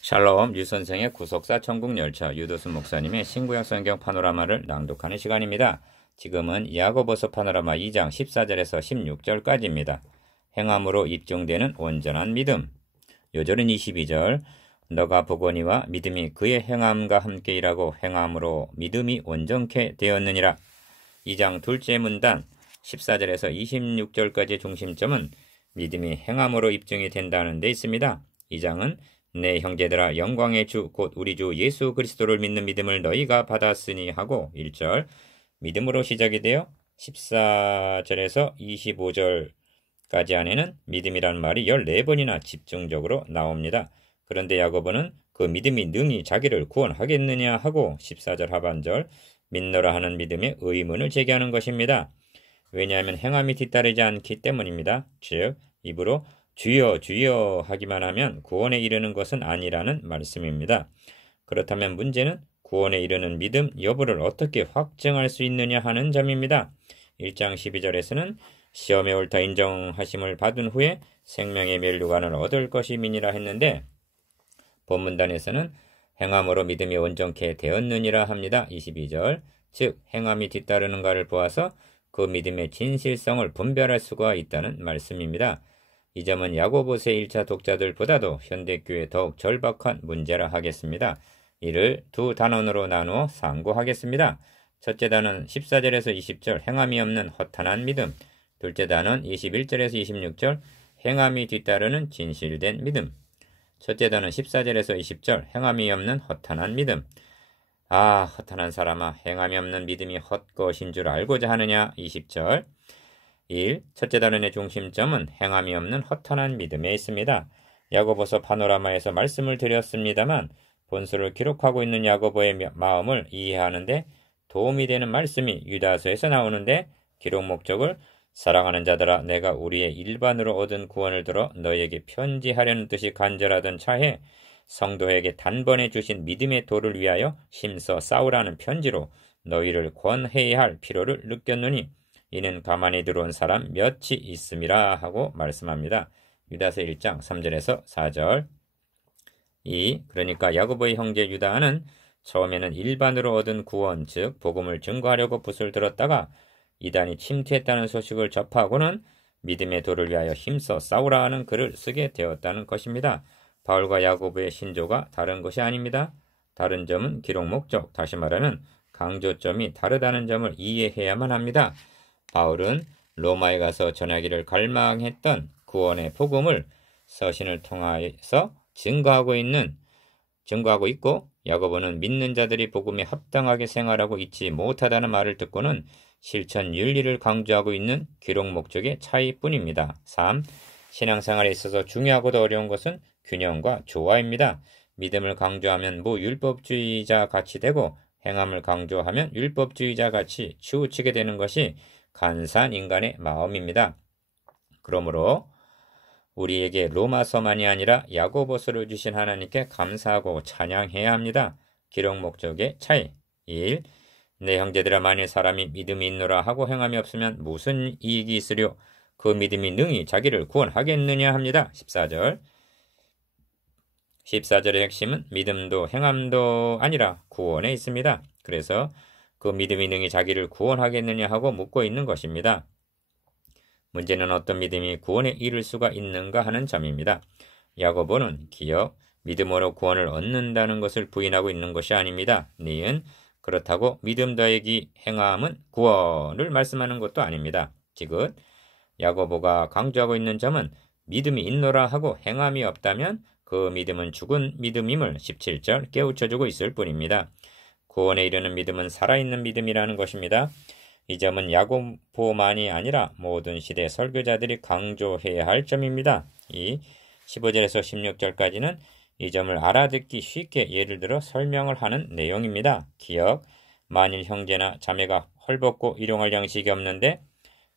샬롬 류선생의 구속사 천국열차 유도순 목사님의 신구약 성경 파노라마를 낭독하는 시간입니다. 지금은 야고보서 파노라마 2장 14절에서 16절까지입니다. 행함으로 입증되는 온전한 믿음. 요절은 22절. 너가 보거니와 믿음이 그의 행함과 함께 일하고 행함으로 믿음이 온전케 되었느니라. 2장 둘째 문단 14절에서 26절까지의 중심점은 믿음이 행함으로 입증이 된다는 데 있습니다. 2장은 내 형제들아 영광의 주 곧 우리 주 예수 그리스도를 믿는 믿음을 너희가 받았으니 하고 1절 믿음으로 시작이 되어 14절에서 25절까지 안에는 믿음이라는 말이 14번이나 집중적으로 나옵니다. 그런데 야고보는 그 믿음이 능히 자기를 구원하겠느냐 하고 14절 하반절 믿노라 하는 믿음의 의문을 제기하는 것입니다. 왜냐하면 행함이 뒤따르지 않기 때문입니다. 즉 입으로 주여 주여 하기만 하면 구원에 이르는 것은 아니라는 말씀입니다. 그렇다면 문제는 구원에 이르는 믿음 여부를 어떻게 확정할 수 있느냐 하는 점입니다. 1장 12절에서는 시험에 옳다 인정하심을 받은 후에 생명의 멸류관을 얻을 것임이니라 했는데 본문단에서는 행함으로 믿음이 온전케 되었느니라 합니다. 22절 즉 행함이 뒤따르는가를 보아서 그 믿음의 진실성을 분별할 수가 있다는 말씀입니다. 이 점은 야고보서의 1차 독자들보다도 현대교회에 더욱 절박한 문제라 하겠습니다. 이를 두 단원으로 나누어 상고하겠습니다. 첫째 단원 14절에서 20절 행함이 없는 허탄한 믿음, 둘째 단원 21절에서 26절 행함이 뒤따르는 진실된 믿음. 첫째 단원 14절에서 20절 행함이 없는 허탄한 믿음. 아 허탄한 사람아 행함이 없는 믿음이 헛것인 줄 알고자 하느냐. 20절 1. 첫째 단원의 중심점은 행함이 없는 허탄한 믿음에 있습니다. 야고보서 파노라마에서 말씀을 드렸습니다만 본서를 기록하고 있는 야고보의 마음을 이해하는데 도움이 되는 말씀이 유다서에서 나오는데 기록 목적을 사랑하는 자들아 내가 우리의 일반으로 얻은 구원을 들어 너희에게 편지하려는 뜻이 간절하던 차에 성도에게 단번에 주신 믿음의 도를 위하여 힘써 싸우라는 편지로 너희를 권해야 할 필요를 느꼈느니 이는 가만히 들어온 사람 몇이 있음이라 하고 말씀합니다. 유다서 1장 3절에서 4절 2. 그러니까 야고보의 형제 유다는 처음에는 일반으로 얻은 구원 즉 복음을 증거하려고 붓을 들었다가 이단이 침투했다는 소식을 접하고는 믿음의 도를 위하여 힘써 싸우라 하는 글을 쓰게 되었다는 것입니다. 바울과 야고보의 신조가 다른 것이 아닙니다. 다른 점은 기록 목적, 다시 말하면 강조점이 다르다는 점을 이해해야만 합니다. 바울은 로마에 가서 전하기를 갈망했던 구원의 복음을 서신을 통하여서 증거하고 있고 야고보는 믿는 자들이 복음에 합당하게 생활하고 있지 못하다는 말을 듣고는 실천 윤리를 강조하고 있는 기록 목적의 차이뿐입니다. 3. 신앙생활에 있어서 중요하고도 어려운 것은 균형과 조화입니다. 믿음을 강조하면 무율법주의자 같이 되고 행함을 강조하면 율법주의자 같이 치우치게 되는 것이 간사한 인간의 마음입니다. 그러므로 우리에게 로마서만이 아니라 야고보서를 주신 하나님께 감사하고 찬양해야 합니다. 기록 목적의 차이 1. 내 형제들아 만일 사람이 믿음이 있노라 하고 행함이 없으면 무슨 이익이 있으려 그 믿음이 능히 자기를 구원하겠느냐 합니다. 14절 14절의 핵심은 믿음도 행함도 아니라 구원에 있습니다. 그래서 그 믿음이 능히 자기를 구원하겠느냐 하고 묻고 있는 것입니다. 문제는 어떤 믿음이 구원에 이를 수가 있는가 하는 점입니다. 야고보는 기억, 믿음으로 구원을 얻는다는 것을 부인하고 있는 것이 아닙니다. 니은 그렇다고 믿음 더하기 행함은 구원을 말씀하는 것도 아닙니다. 지금 야고보가 강조하고 있는 점은 믿음이 있노라 하고 행함이 없다면 그 믿음은 죽은 믿음임을 17절 깨우쳐주고 있을 뿐입니다. 구원에 이르는 믿음은 살아있는 믿음이라는 것입니다. 이 점은 야고보만이 아니라 모든 시대 설교자들이 강조해야 할 점입니다. 이 15절에서 16절까지는 이 점을 알아듣기 쉽게 예를 들어 설명을 하는 내용입니다. 기억, 만일 형제나 자매가 헐벗고 일용할 양식이 없는데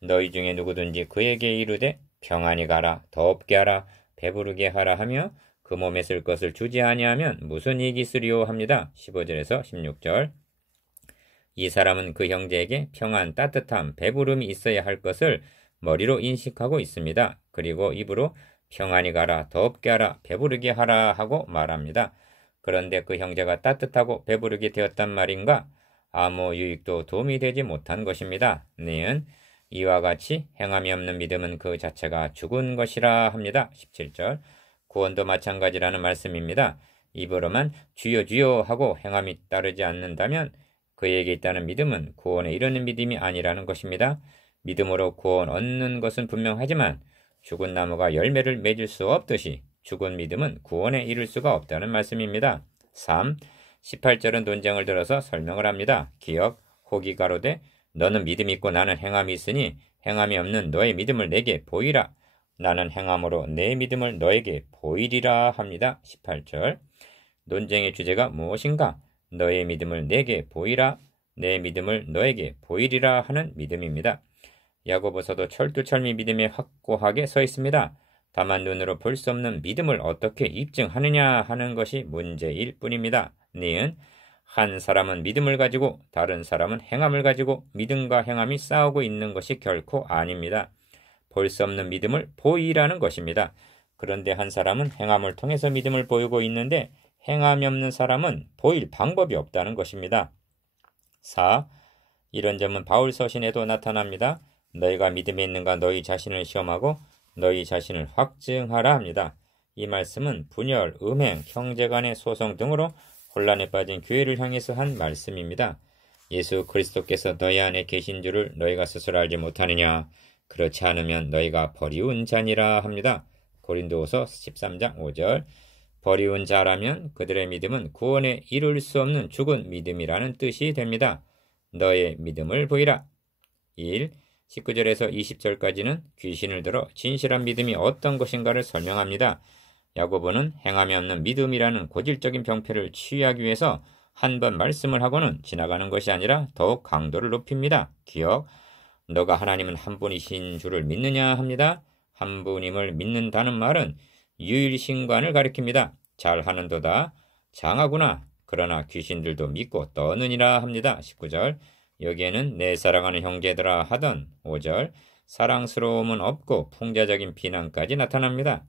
너희 중에 누구든지 그에게 이르되 평안히 가라, 덥게 하라, 배부르게 하라 하며 그 몸에 쓸 것을 주지 아니하면 무슨 이익이 있으리요 합니다. 15절에서 16절 이 사람은 그 형제에게 평안, 따뜻함, 배부름이 있어야 할 것을 머리로 인식하고 있습니다. 그리고 입으로 평안히 가라, 덥게 하라, 배부르게 하라 하고 말합니다. 그런데 그 형제가 따뜻하고 배부르게 되었단 말인가? 아무 유익도 도움이 되지 못한 것입니다. 니은 이와 같이 행함이 없는 믿음은 그 자체가 죽은 것이라 합니다. 17절 구원도 마찬가지라는 말씀입니다. 입으로만 주여 주여 하고 행함이 따르지 않는다면 그에게 있다는 믿음은 구원에 이르는 믿음이 아니라는 것입니다. 믿음으로 구원 얻는 것은 분명하지만 죽은 나무가 열매를 맺을 수 없듯이 죽은 믿음은 구원에 이를 수가 없다는 말씀입니다. 3. 18절은 논쟁을 들어서 설명을 합니다. 기억, 혹이 가로되 너는 믿음이 있고 나는 행함이 있으니 행함이 없는 너의 믿음을 내게 보이라. 나는 행함으로 내 믿음을 너에게 보이리라 합니다. 18절 논쟁의 주제가 무엇인가? 너의 믿음을 내게 보이라. 내 믿음을 너에게 보이리라 하는 믿음입니다. 야고보서도 철두철미 믿음에 확고하게 서 있습니다. 다만 눈으로 볼 수 없는 믿음을 어떻게 입증하느냐 하는 것이 문제일 뿐입니다. 니은 한 사람은 믿음을 가지고 다른 사람은 행함을 가지고 믿음과 행함이 싸우고 있는 것이 결코 아닙니다. 볼 수 없는 믿음을 보이라는 것입니다. 그런데 한 사람은 행함을 통해서 믿음을 보이고 있는데 행함이 없는 사람은 보일 방법이 없다는 것입니다. 4. 이런 점은 바울 서신에도 나타납니다. 너희가 믿음에 있는가 너희 자신을 시험하고 너희 자신을 확증하라 합니다. 이 말씀은 분열, 음행, 형제간의 소송 등으로 혼란에 빠진 교회를 향해서 한 말씀입니다. 예수 그리스도께서 너희 안에 계신 줄을 너희가 스스로 알지 못하느냐? 그렇지 않으면 너희가 버리운 자니라 합니다. 고린도후서 13장 5절 버리운 자라면 그들의 믿음은 구원에 이룰 수 없는 죽은 믿음이라는 뜻이 됩니다. 너의 믿음을 보이라. 1. 19절에서 20절까지는 귀신을 들어 진실한 믿음이 어떤 것인가를 설명합니다. 야고보는 행함이 없는 믿음이라는 고질적인 병폐를 치유하기 위해서 한 번 말씀을 하고는 지나가는 것이 아니라 더욱 강도를 높입니다. 기억, 너가 하나님은 한 분이신 줄을 믿느냐 합니다. 한 분임을 믿는다는 말은 유일신관을 가리킵니다. 잘하는도다, 장하구나. 그러나 귀신들도 믿고 떠느니라 합니다. 19절 여기에는 내 사랑하는 형제들아 하던 5절 사랑스러움은 없고 풍자적인 비난까지 나타납니다.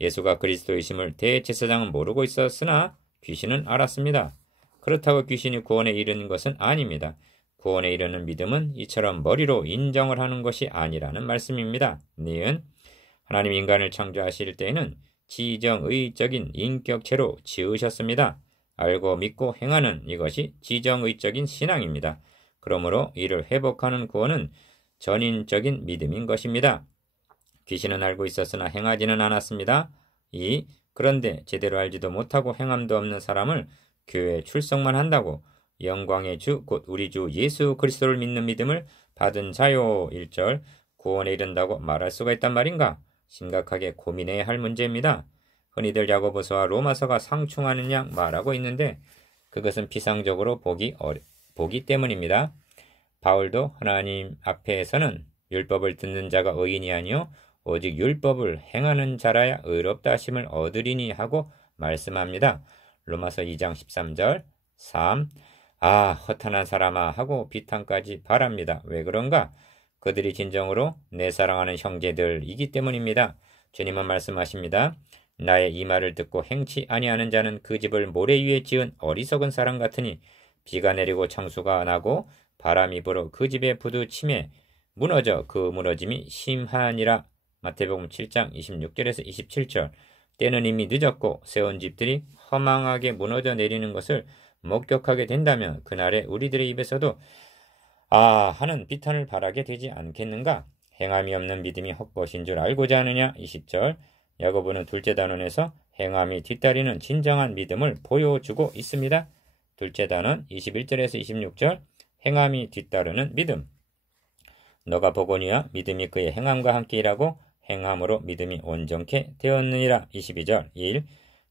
예수가 그리스도이심을 대제사장은 모르고 있었으나 귀신은 알았습니다. 그렇다고 귀신이 구원에 이르는 것은 아닙니다. 구원에 이르는 믿음은 이처럼 머리로 인정을 하는 것이 아니라는 말씀입니다. 니은 하나님 인간을 창조하실 때에는 지정의적인 인격체로 지으셨습니다. 알고 믿고 행하는 이것이 지정의적인 신앙입니다. 그러므로 이를 회복하는 구원은 전인적인 믿음인 것입니다. 귀신은 알고 있었으나 행하지는 않았습니다. 2. 그런데 제대로 알지도 못하고 행함도 없는 사람을 교회에 출석만 한다고 영광의 주 곧 우리 주 예수 그리스도를 믿는 믿음을 받은 자요 1절 구원에 이른다고 말할 수가 있단 말인가? 심각하게 고민해야 할 문제입니다. 흔히들 야고보서와 로마서가 상충하는 양 말하고 있는데 그것은 피상적으로 보기 때문입니다. 바울도 하나님 앞에서는 율법을 듣는 자가 의인이 아니요 오직 율법을 행하는 자라야 의롭다 하심을 얻으리니 하고 말씀합니다. 로마서 2장 13절 3. 허탄한 사람아 하고 비탄까지 바랍니다. 왜 그런가? 그들이 진정으로 내 사랑하는 형제들이기 때문입니다. 주님은 말씀하십니다. 나의 이 말을 듣고 행치 아니하는 자는 그 집을 모래 위에 지은 어리석은 사람 같으니 비가 내리고 창수가 나고 바람이 불어 그 집에 부딪히매 무너져 그 무너짐이 심하니라. 마태복음 7장 26절에서 27절 때는 이미 늦었고 세운 집들이 허망하게 무너져 내리는 것을 목격하게 된다면 그날에 우리들의 입에서도 하는 비탄을 바라게 되지 않겠는가? 행함이 없는 믿음이 헛것인 줄 알고자 하느냐? 20절 야고보는 둘째 단원에서 행함이 뒤따르는 진정한 믿음을 보여주고 있습니다. 둘째 단원 21절에서 26절 행함이 뒤따르는 믿음 너가 보거니와 믿음이 그의 행함과 함께 일하고 행함으로 믿음이 온전케 되었느니라. 22절 1.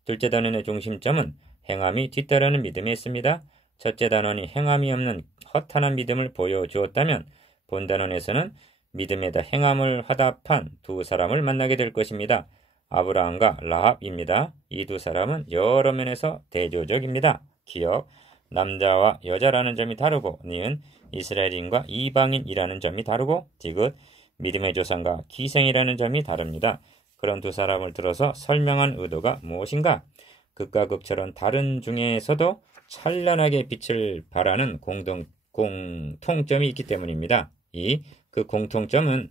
둘째 단원의 중심점은 행함이 뒤따르는 믿음에 있습니다. 첫째 단원이 행함이 없는 허탄한 믿음을 보여주었다면 본 단원에서는 믿음에다 행함을 화답한 두 사람을 만나게 될 것입니다. 아브라함과 라합입니다. 이 두 사람은 여러 면에서 대조적입니다. 기억, 남자와 여자라는 점이 다르고 니은 이스라엘인과 이방인이라는 점이 다르고 디귿, 믿음의 조상과 기생이라는 점이 다릅니다. 그런 두 사람을 들어서 설명한 의도가 무엇인가? 극과 극처럼 다른 중에서도 찬란하게 빛을 발하는 공통점이 있기 때문입니다. 그 공통점은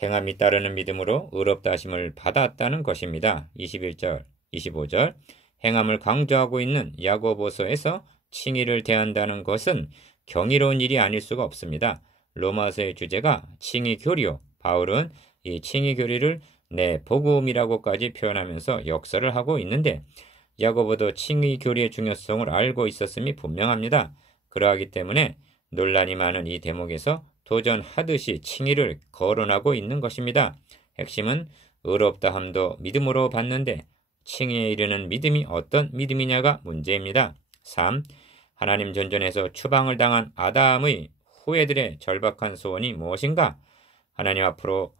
행함이 따르는 믿음으로 의롭다 하심을 받았다는 것입니다. 21절, 25절 행함을 강조하고 있는 야고보서에서 칭의를 대한다는 것은 경이로운 일이 아닐 수가 없습니다. 로마서의 주제가 칭의 교리요. 바울은 이 칭의 교리를 내 복음이라고까지 표현하면서 역설을 하고 있는데 야고보도 칭의 교리의 중요성을 알고 있었음이 분명합니다. 그러하기 때문에 논란이 많은 이 대목에서 도전하듯이 칭의를 거론하고 있는 것입니다. 핵심은 의롭다 함도 믿음으로 받는데 칭의에 이르는 믿음이 어떤 믿음이냐가 문제입니다. 3. 하나님 전전에서 추방을 당한 아담의 후예들의 절박한 소원이 무엇인가? 하나님 앞으로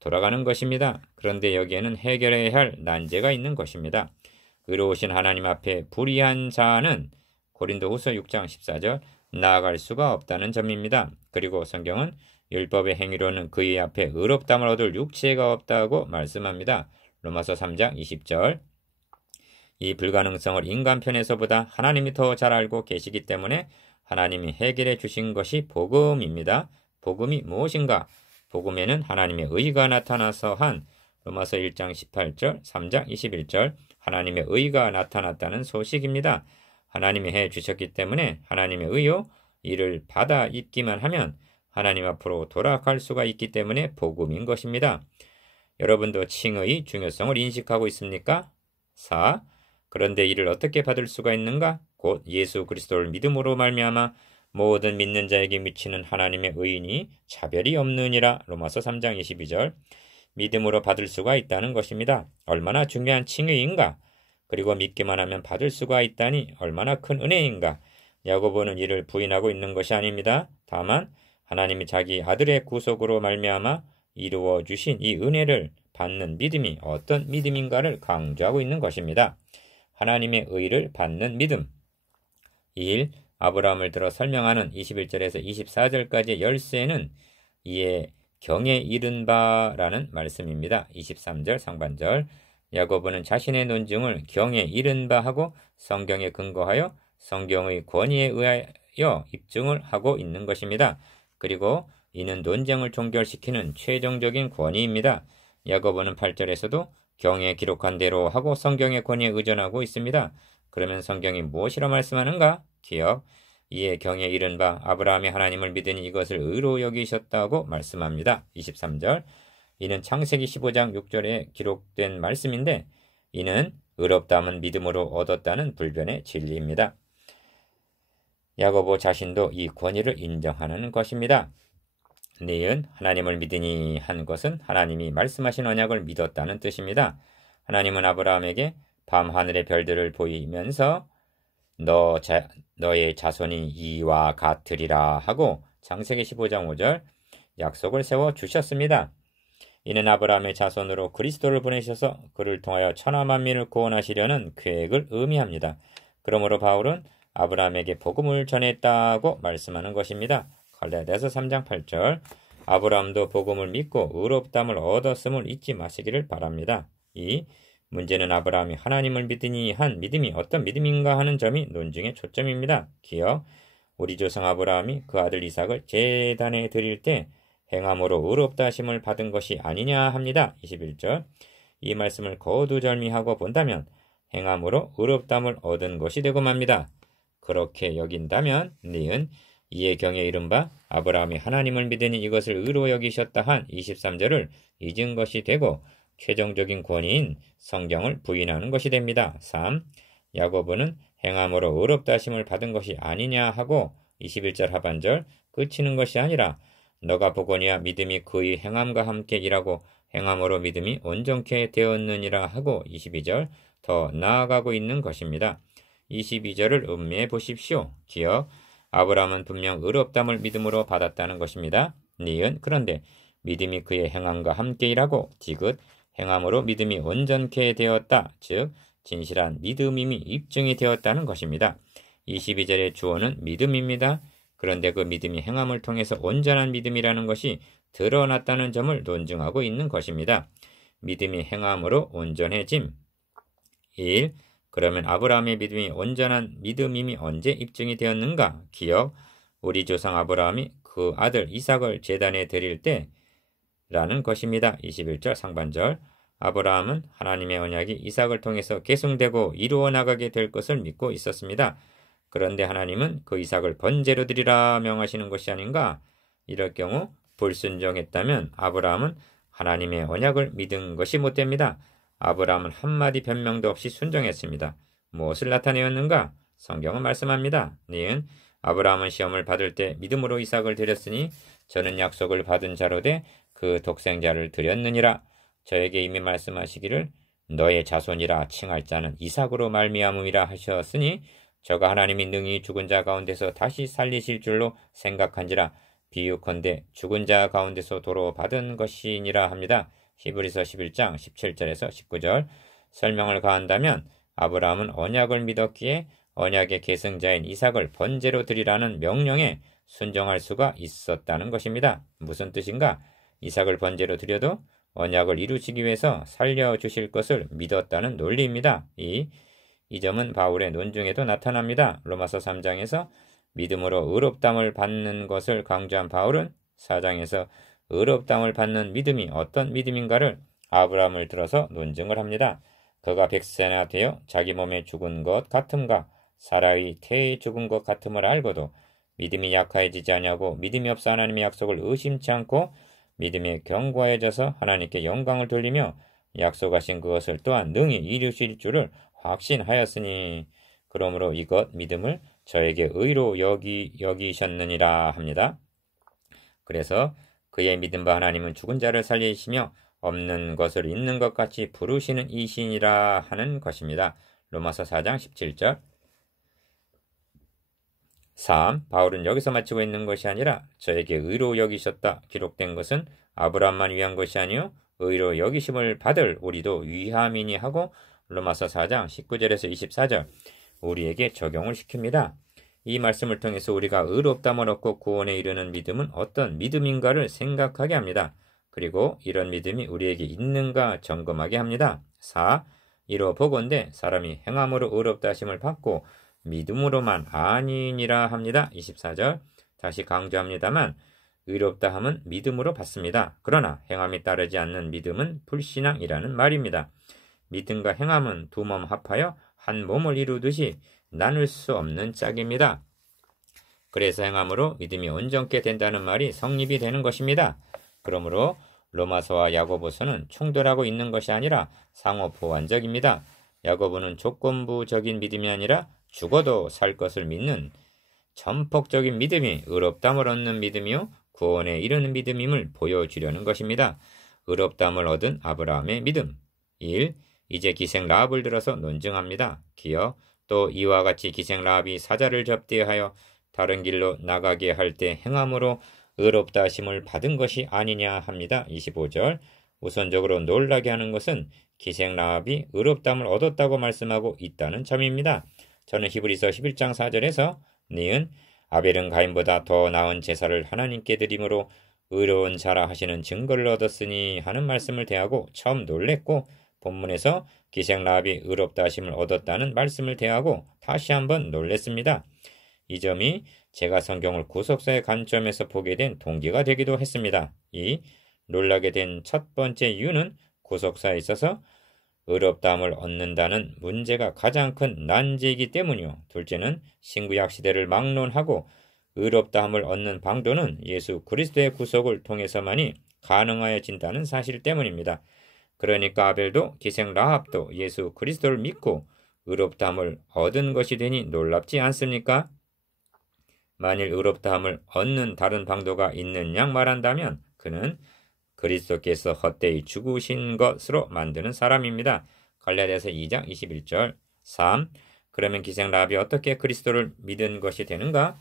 돌아가는 것입니다. 그런데 여기에는 해결해야 할 난제가 있는 것입니다. 의로우신 하나님 앞에 불의한 자는 고린도후서 6장 14절 나아갈 수가 없다는 점입니다. 그리고 성경은 율법의 행위로는 그의 앞에 의롭다함을 얻을 육체가 없다고 말씀합니다. 로마서 3장 20절 이 불가능성을 인간 편에서보다 하나님이 더 잘 알고 계시기 때문에 하나님이 해결해 주신 것이 복음입니다. 복음이 무엇인가? 복음에는 하나님의 의가 나타나서 한 로마서 1장 18절, 3장 21절 하나님의 의가 나타났다는 소식입니다. 하나님이 해 주셨기 때문에 하나님의 의요 이를 받아 입기만 하면 하나님 앞으로 돌아갈 수가 있기 때문에 복음인 것입니다. 여러분도 칭의의 중요성을 인식하고 있습니까? 4. 그런데 이를 어떻게 받을 수가 있는가? 곧 예수 그리스도를 믿음으로 말미암아 모든 믿는 자에게 미치는 하나님의 의인이 차별이 없느니라. 로마서 3장 22절 믿음으로 받을 수가 있다는 것입니다. 얼마나 중요한 칭의인가? 그리고 믿기만 하면 받을 수가 있다니 얼마나 큰 은혜인가? 야고보는 이를 부인하고 있는 것이 아닙니다. 다만 하나님이 자기 아들의 구속으로 말미암아 이루어 주신 이 은혜를 받는 믿음이 어떤 믿음인가를 강조하고 있는 것입니다. 하나님의 의를 받는 믿음. 1. 아브라함을 들어 설명하는 21절에서 24절까지의 열쇠는 이에 경에 이른 바라는 말씀입니다. 23절 상반절 야고보는 자신의 논증을 경에 이른 바 하고 성경에 근거하여 성경의 권위에 의하여 입증을 하고 있는 것입니다. 그리고 이는 논쟁을 종결시키는 최종적인 권위입니다. 야고보는 8절에서도 경에 기록한 대로 하고 성경의 권위에 의존하고 있습니다. 그러면 성경이 무엇이라 말씀하는가? 기억. 이에 경에 이른 바 아브라함이 하나님을 믿으니 이것을 의로 여기셨다고 말씀합니다. 23절. 이는 창세기 15장 6절에 기록된 말씀인데 이는 의롭다함은 믿음으로 얻었다는 불변의 진리입니다. 야고보 자신도 이 권위를 인정하는 것입니다. 니은 하나님을 믿으니 한 것은 하나님이 말씀하신 언약을 믿었다는 뜻입니다. 하나님은 아브라함에게 밤 하늘의 별들을 보이면서 너의 자손이 이와 같으리라 하고 창세기 15장 5절 약속을 세워 주셨습니다. 이는 아브라함의 자손으로 그리스도를 보내셔서 그를 통하여 천하 만민을 구원하시려는 계획을 의미합니다. 그러므로 바울은 아브라함에게 복음을 전했다고 말씀하는 것입니다. 갈라디아서 3장 8절 아브라함도 복음을 믿고 의롭다함을 얻었음을 잊지 마시기를 바랍니다. 2. 문제는 아브라함이 하나님을 믿으니 한 믿음이 어떤 믿음인가 하는 점이 논증의 초점입니다. 기억. 우리 조상 아브라함이 그 아들 이삭을 제단에 드릴 때 행함으로 의롭다 하심을 받은 것이 아니냐 합니다. 21절. 이 말씀을 거두절미하고 본다면 행함으로 의롭다함을 얻은 것이 되고 맙니다. 그렇게 여긴다면 니은 이에 경에 이른 바 아브라함이 하나님을 믿으니 이것을 의로 여기셨다 한 23절을 잊은 것이 되고 최종적인 권위인 성경을 부인하는 것이 됩니다. 3. 야고보는 행함으로 의롭다 하심을 받은 것이 아니냐 하고 21절 하반절 끝이는 것이 아니라 너가 보거니와 믿음이 그의 행함과 함께 일하고 행함으로 믿음이 온전케 되었느니라 하고 22절 더 나아가고 있는 것입니다. 22절을 음미해 보십시오. 기억. 아브라함은 분명 의롭다함을 믿음으로 받았다는 것입니다. 니은 그런데 믿음이 그의 행함과 함께 일하고 디귿 행함으로 믿음이 온전케 되었다. 즉 진실한 믿음임이 입증이 되었다는 것입니다. 22절의 주어는 믿음입니다. 그런데 그 믿음이 행함을 통해서 온전한 믿음이라는 것이 드러났다는 점을 논증하고 있는 것입니다. 믿음이 행함으로 온전해짐. 1. 그러면 아브라함의 믿음이 온전한 믿음임이 언제 입증이 되었는가? 기억, 우리 조상 아브라함이 그 아들 이삭을 제단에 드릴 때라는 것입니다. 21절 상반절. 아브라함은 하나님의 언약이 이삭을 통해서 계승되고 이루어 나가게 될 것을 믿고 있었습니다. 그런데 하나님은 그 이삭을 번제로 드리라 명하시는 것이 아닌가? 이럴 경우 불순종했다면 아브라함은 하나님의 언약을 믿은 것이 못됩니다. 아브라함은 한마디 변명도 없이 순종했습니다. 무엇을 나타내었는가? 성경은 말씀합니다. 니은 아브라함은 시험을 받을 때 믿음으로 이삭을 드렸으니 저는 약속을 받은 자로 돼 그 독생자를 드렸느니라. 저에게 이미 말씀하시기를 너의 자손이라 칭할 자는 이삭으로 말미암음이라 하셨으니 저가 하나님이 능히 죽은 자 가운데서 다시 살리실 줄로 생각한지라. 비유컨대 죽은 자 가운데서 도로 받은 것이니라 합니다. 히브리서 11장 17절에서 19절. 설명을 가한다면 아브라함은 언약을 믿었기에 언약의 계승자인 이삭을 번제로 드리라는 명령에 순종할 수가 있었다는 것입니다. 무슨 뜻인가? 이삭을 번제로 드려도 언약을 이루시기 위해서 살려주실 것을 믿었다는 논리입니다. 이 점은 바울의 논중에도 나타납니다. 로마서 3장에서 믿음으로 의롭다함을 받는 것을 강조한 바울은 4장에서 의롭다함을 받는 믿음이 어떤 믿음인가를 아브라함을 들어서 논증을 합니다. 그가 100세나 되어 자기 몸에 죽은 것 같음과 사라의 태에 죽은 것 같음을 알고도 믿음이 약해지지 않냐고 믿음이 없어 하나님의 약속을 의심치 않고 믿음에 견고해져서 하나님께 영광을 돌리며 약속하신 그것을 또한 능히 이루실 줄을 확신하였으니 그러므로 이것 믿음을 저에게 의로 여기셨느니라 합니다. 그래서 그의 믿음 바 하나님은 죽은 자를 살리시며 없는 것을 있는 것 같이 부르시는 이신이라 하는 것입니다. 로마서 4장 17절. 3. 바울은 여기서 마치고 있는 것이 아니라 저에게 의로 여기셨다 기록된 것은 아브라함만 위한 것이 아니요 의로 여기심을 받을 우리도 위함이니 하고 로마서 4장 19절에서 24절 우리에게 적용을 시킵니다. 이 말씀을 통해서 우리가 의롭다함을 얻고 구원에 이르는 믿음은 어떤 믿음인가를 생각하게 합니다. 그리고 이런 믿음이 우리에게 있는가 점검하게 합니다. 4. 이로 보건대 사람이 행함으로 의롭다 하심을 받고 믿음으로만 아니니라 합니다. 24절 다시 강조합니다만 의롭다 함은 믿음으로 받습니다. 그러나 행함이 따르지 않는 믿음은 불신앙이라는 말입니다. 믿음과 행함은 두 몸 합하여 한 몸을 이루듯이 나눌 수 없는 짝입니다. 그래서 행함으로 믿음이 온전케 된다는 말이 성립이 되는 것입니다. 그러므로 로마서와 야고보서는 충돌하고 있는 것이 아니라 상호 보완적입니다. 야고보는 조건부적인 믿음이 아니라 죽어도 살 것을 믿는 전폭적인 믿음이 의롭다함을 얻는 믿음이요 구원에 이르는 믿음임을 보여주려는 것입니다. 의롭다함을 얻은 아브라함의 믿음. 1. 이제 기생 라합을 들어서 논증합니다. 기여 또 이와 같이 기생 라합이 사자를 접대하여 다른 길로 나가게 할 때 행함으로 의롭다 하심을 받은 것이 아니냐 합니다. 25절 우선적으로 놀라게 하는 것은 기생 라합이 의롭다함을 얻었다고 말씀하고 있다는 점입니다. 저는 히브리서 11장 4절에서 니은 아벨은 가인보다 더 나은 제사를 하나님께 드림으로 의로운 자라 하시는 증거를 얻었으니 하는 말씀을 대하고 처음 놀랬고 본문에서 기생 라합이 의롭다 하심을 얻었다는 말씀을 대하고 다시 한번 놀랬습니다. 이 점이 제가 성경을 구속사의 관점에서 보게 된 동기가 되기도 했습니다. 이 놀라게 된 첫 번째 이유는 구속사에 있어서 의롭다함을 얻는다는 문제가 가장 큰 난제이기 때문이요. 둘째는 신구약 시대를 막론하고 의롭다함을 얻는 방도는 예수 그리스도의 구속을 통해서만이 가능하여진다는 사실 때문입니다. 그러니까 아벨도 기생 라합도 예수 그리스도를 믿고 의롭다함을 얻은 것이 되니 놀랍지 않습니까? 만일 의롭다함을 얻는 다른 방도가 있는 양 말한다면 그는 그리스도께서 헛되이 죽으신 것으로 만드는 사람입니다. 갈라디아서 2장 21절 3. 그러면 기생 라합이 어떻게 그리스도를 믿은 것이 되는가?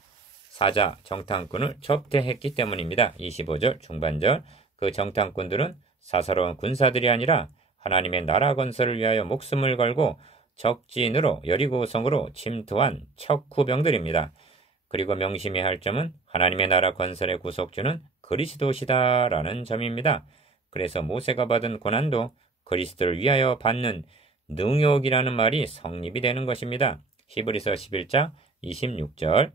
사자 정탐꾼을 접대했기 때문입니다. 25절 중반절 그 정탐꾼들은 사사로운 군사들이 아니라 하나님의 나라 건설을 위하여 목숨을 걸고 적진으로 여리고성으로 침투한 척후병들입니다. 그리고 명심해야 할 점은 하나님의 나라 건설의 구속주는 그리스도시다라는 점입니다. 그래서 모세가 받은 고난도 그리스도를 위하여 받는 능욕이라는 말이 성립이 되는 것입니다. 히브리서 11장 26절.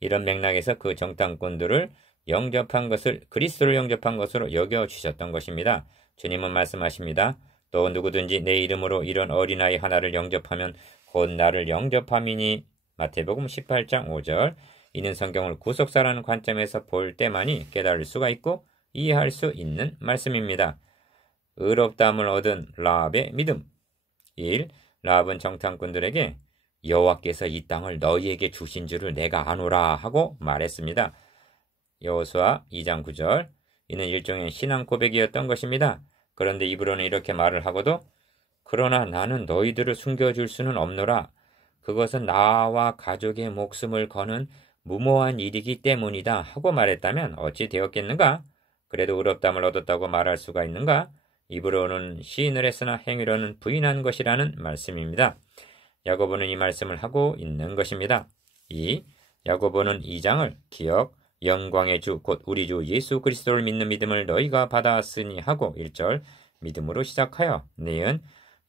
이런 맥락에서 그 정탐꾼들을 영접한 것을 그리스도를 영접한 것으로 여겨주셨던 것입니다. 주님은 말씀하십니다. 또 누구든지 내 이름으로 이런 어린아이 하나를 영접하면 곧 나를 영접함이니. 마태복음 18장 5절. 이는 성경을 구속사라는 관점에서 볼 때만이 깨달을 수가 있고 이해할 수 있는 말씀입니다. 의롭다함을 얻은 라합의 믿음. 1. 라합은 정탐꾼들에게 여호와께서 이 땅을 너희에게 주신 줄을 내가 아노라 하고 말했습니다. 여호수아 2장 9절. 이는 일종의 신앙 고백이었던 것입니다. 그런데 입으로는 이렇게 말을 하고도 그러나 나는 너희들을 숨겨줄 수는 없노라. 그것은 나와 가족의 목숨을 거는 무모한 일이기 때문이다 하고 말했다면 어찌 되었겠는가? 그래도 의롭다함을 얻었다고 말할 수가 있는가? 입으로는 시인을 했으나 행위로는 부인한 것이라는 말씀입니다. 야고보는 이 말씀을 하고 있는 것입니다. 2. 야고보는 2장을 기억, 영광의 주 곧 우리 주 예수 그리스도를 믿는 믿음을 너희가 받았으니 하고 1절 믿음으로 시작하여 니은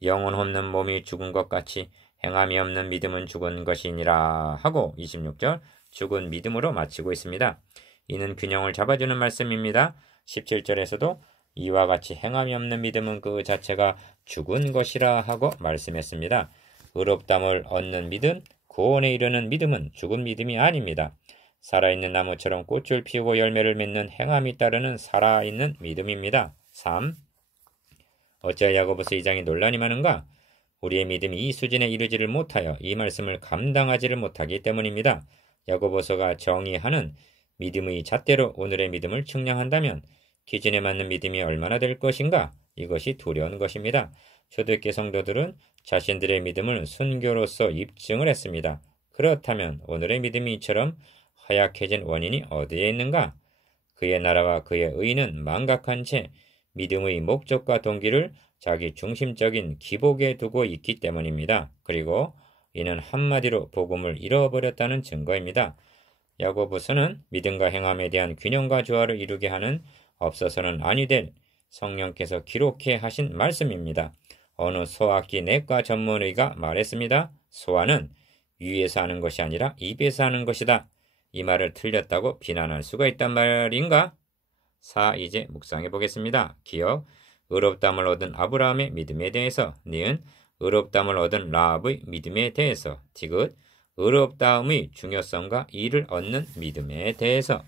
영혼 없는 몸이 죽은 것 같이 행함이 없는 믿음은 죽은 것이니라 하고 26절 죽은 믿음으로 마치고 있습니다. 이는 균형을 잡아주는 말씀입니다. 17절에서도 이와 같이 행함이 없는 믿음은 그 자체가 죽은 것이라 하고 말씀했습니다. 의롭다함을 얻는 믿음, 구원에 이르는 믿음은 죽은 믿음이 아닙니다. 살아있는 나무처럼 꽃을 피우고 열매를 맺는 행함이 따르는 살아있는 믿음입니다. 3. 어찌하여 야고보서 2장이 논란이 많은가? 우리의 믿음이 이 수준에 이르지를 못하여 이 말씀을 감당하지를 못하기 때문입니다. 야고보서가 정의하는 믿음의 잣대로 오늘의 믿음을 측량한다면 기준에 맞는 믿음이 얼마나 될 것인가? 이것이 두려운 것입니다. 초대교회 성도들은 자신들의 믿음을 순교로서 입증을 했습니다. 그렇다면 오늘의 믿음이 이처럼 허약해진 원인이 어디에 있는가? 그의 나라와 그의 의는 망각한 채 믿음의 목적과 동기를 자기 중심적인 기복에 두고 있기 때문입니다. 그리고 이는 한마디로 복음을 잃어버렸다는 증거입니다. 야고보서는 믿음과 행함에 대한 균형과 조화를 이루게 하는 없어서는 아니 될 성령께서 기록해 하신 말씀입니다. 어느 소아기 내과 전문의가 말했습니다. 소아는 위에서 하는 것이 아니라 입에서 하는 것이다. 이 말을 틀렸다고 비난할 수가 있단 말인가? 4. 이제 묵상해 보겠습니다. 기억, 의롭다함을 얻은 아브라함의 믿음에 대해서. 니은, 의롭다함을 얻은 라합의 믿음에 대해서. 디귿, 의롭다함의 중요성과 이를 얻는 믿음에 대해서.